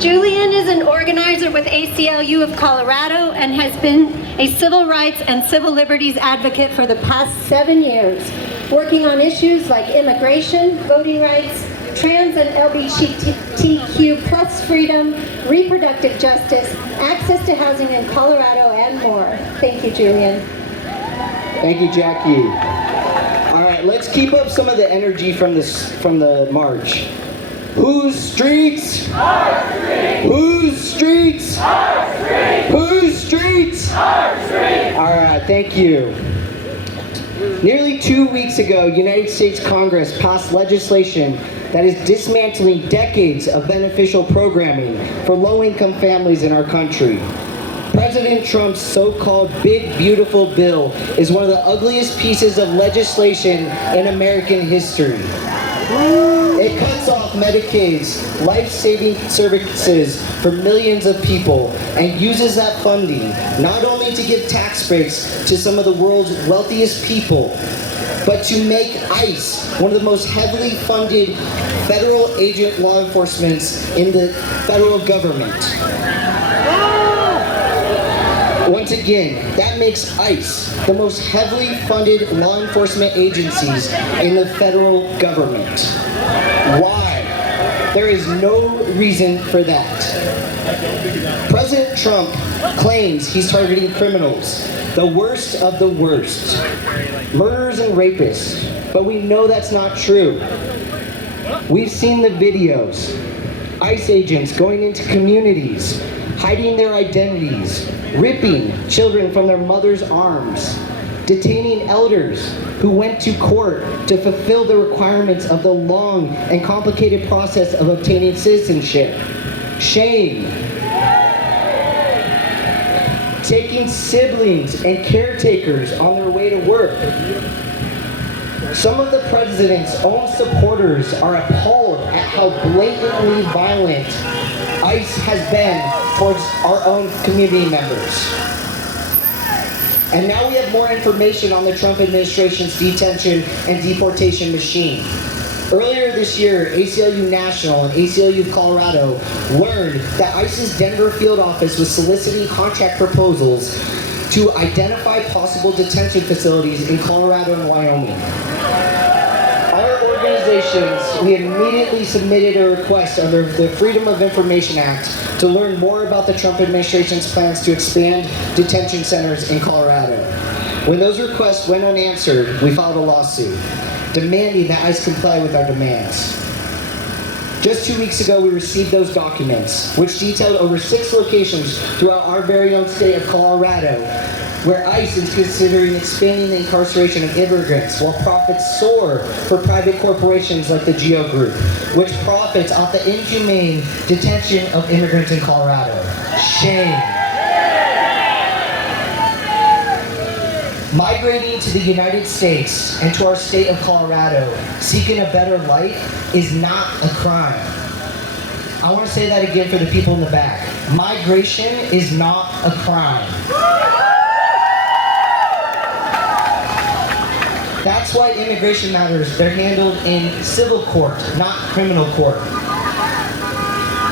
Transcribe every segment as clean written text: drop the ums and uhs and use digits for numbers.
Julian is an organizer with ACLU of Colorado and has been a civil rights and civil liberties advocate for the past 7 years, working on issues like immigration, voting rights, trans and LGBTQ plus freedom, reproductive justice, access to housing in Colorado, and more. Thank you, Julian. Thank you, Jackie. All right, let's keep up some of the energy from the march. Whose streets? Our streets! Whose streets? Our streets! Whose streets? Our streets! All right, thank you. Nearly 2 weeks ago, United States Congress passed legislation that is dismantling decades of beneficial programming for low-income families in our country. President Trump's so-called Big Beautiful Bill is one of the ugliest pieces of legislation in American history. It cuts off Medicaid's life-saving services for millions of people and uses that funding not only to give tax breaks to some of the world's wealthiest people, but to make ICE one of the most heavily funded federal agent law enforcements in the federal government. Once again, that makes ICE the most heavily funded law enforcement agencies in the federal government. Why? There is no reason for that. President Trump claims he's targeting criminals, the worst of the worst, murderers and rapists, but we know that's not true. We've seen the videos. ICE agents going into communities, hiding their identities, ripping children from their mother's arms, detaining elders who went to court to fulfill the requirements of the long and complicated process of obtaining citizenship. Shame. Taking siblings and caretakers on their way to work. Some of the president's own supporters are appalled at how blatantly violent ICE has been towards our own community members. And now we have more information on the Trump administration's detention and deportation machine. Earlier this year, ACLU National and ACLU Colorado learned that ICE's Denver field office was soliciting contract proposals to identify possible detention facilities in Colorado and Wyoming. Our organizations, we immediately submitted a request under the Freedom of Information Act to learn more about the Trump administration's plans to expand detention centers in Colorado. When those requests went unanswered, we filed a lawsuit demanding that ICE comply with our demands. Just 2 weeks ago, we received those documents, which detailed over 6 locations throughout our very own state of Colorado, where ICE is considering expanding the incarceration of immigrants while profits soar for private corporations like the GEO Group, which profits off the inhumane detention of immigrants in Colorado. Shame. Migrating to the United States and to our state of Colorado, seeking a better life, is not a crime. I want to say that again for the people in the back. Migration is not a crime. That's why immigration matters, they're handled in civil court, not criminal court.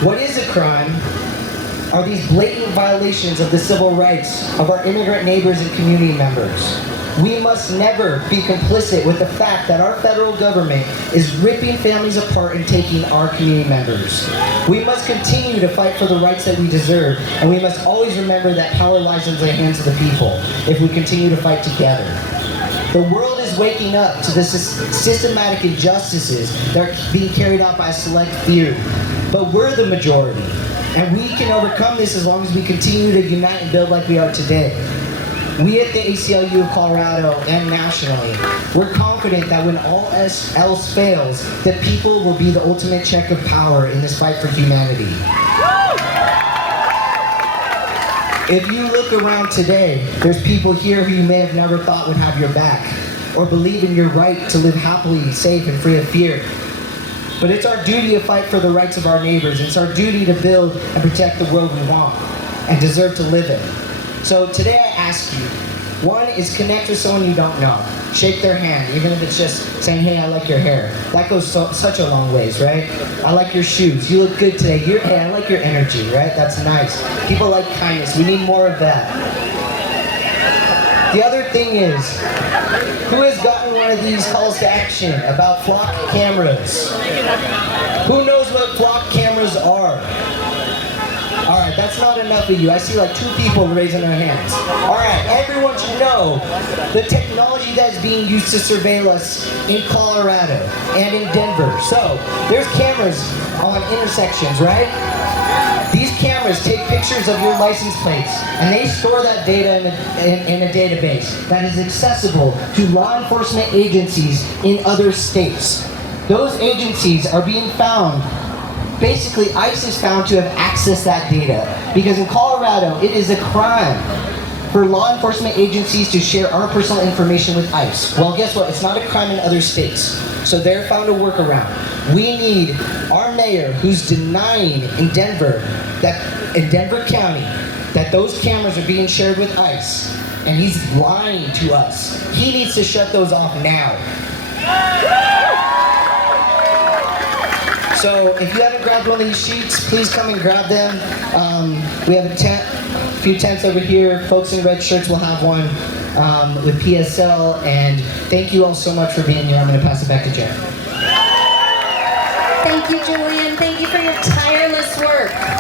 What is a crime are these blatant violations of the civil rights of our immigrant neighbors and community members. We must never be complicit with the fact that our federal government is ripping families apart and taking our community members. We must continue to fight for the rights that we deserve, and we must always remember that power lies in the hands of the people if we continue to fight together. The world is waking up to the systematic injustices that are being carried out by a select few, but we're the majority. And we can overcome this as long as we continue to unite and build like we are today. We at the ACLU of Colorado and nationally, we're confident that when all else fails, that people will be the ultimate check of power in this fight for humanity. If you look around today, there's people here who you may have never thought would have your back, or believe in your right to live happily, safe, and free of fear. But it's our duty to fight for the rights of our neighbors. It's our duty to build and protect the world we want and deserve to live in. So today I ask you, One is connect with someone you don't know. Shake their hand, even if it's just saying, hey, I like your hair. That goes such a long ways, right? I like your shoes. You look good today. Hey, I like your energy, right? That's nice. People like kindness. We need more of that. The other thing is, who has gotten one of these calls to action about flock cameras? Who knows what flock cameras are? Alright, that's not enough of you. I see like 2 people raising their hands. Alright, everyone should know the technology that is being used to surveil us in Colorado and in Denver. So, there's cameras on intersections, right? These cameras take pictures of your license plates and they store that data in a database that is accessible to law enforcement agencies in other states. Those agencies are being found. Basically, ICE is found to have accessed that data because in Colorado, it is a crime for law enforcement agencies to share our personal information with ICE. Well, guess what? It's not a crime in other states. So they're found a workaround. We need our mayor, who's denying in Denver County, that those cameras are being shared with ICE, and he's lying to us. He needs to shut those off now. So if you haven't grabbed one of these sheets, please come and grab them. We have a few tents over here. Folks in red shirts will have one with PSL. And thank you all so much for being here. I'm going to pass it back to Jen. Thank you, Julian. Thank you for your tireless work.